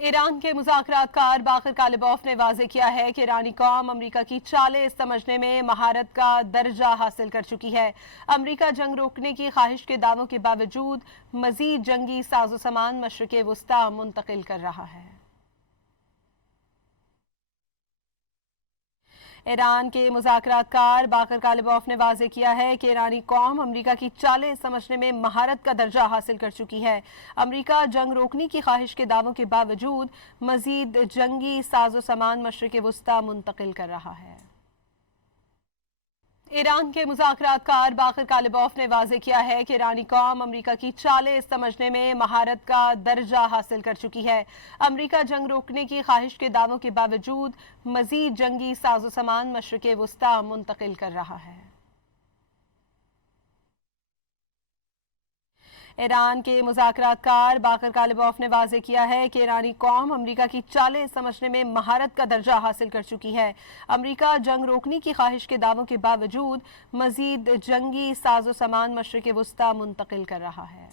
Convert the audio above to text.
ایران کے مذاکرات کار باقر کالباف نے واضح کیا ہے کہ ایرانی قوم امریکہ کی چالیں سمجھنے میں مہارت کا درجہ حاصل کر چکی ہے۔ امریکہ جنگ روکنے کی خواہش کے دعووں کے باوجود مزید جنگی ساز و سامان مشرق وسطی منتقل کر رہا ہے۔ ایران کے مذاکرات کار باقر کالباف نے واضح کیا ہے کہ ایرانی قوم امریکہ کی چالیں سمجھنے میں مہارت کا درجہ حاصل کر چکی ہے۔ امریکہ جنگ روکنے کی خواہش کے دعووں کے باوجود مزید جنگی ساز و سامان مشرق وسطی منتقل کر رہا ہے۔ ایران کے مذاکرات کار باقر کالباف نے واضح کیا ہے کہ ایرانی قوم امریکہ کی چالیں سمجھنے میں مہارت کا درجہ حاصل کر چکی ہے۔ امریکہ جنگ روکنے کی خواہش کے دعووں کے باوجود مزید جنگی ساز و سامان مشرق وسطی منتقل کر رہا ہے۔ ایران کے مذاکرات کار باقر کالباف نے واضح کیا ہے کہ ایرانی قوم امریکہ کی چالیں سمجھنے میں مہارت کا درجہ حاصل کر چکی ہے۔ امریکہ جنگ روکنے کی خواہش کے دعووں کے باوجود مزید جنگی ساز و سامان مشرق وسطی منتقل کر رہا ہے۔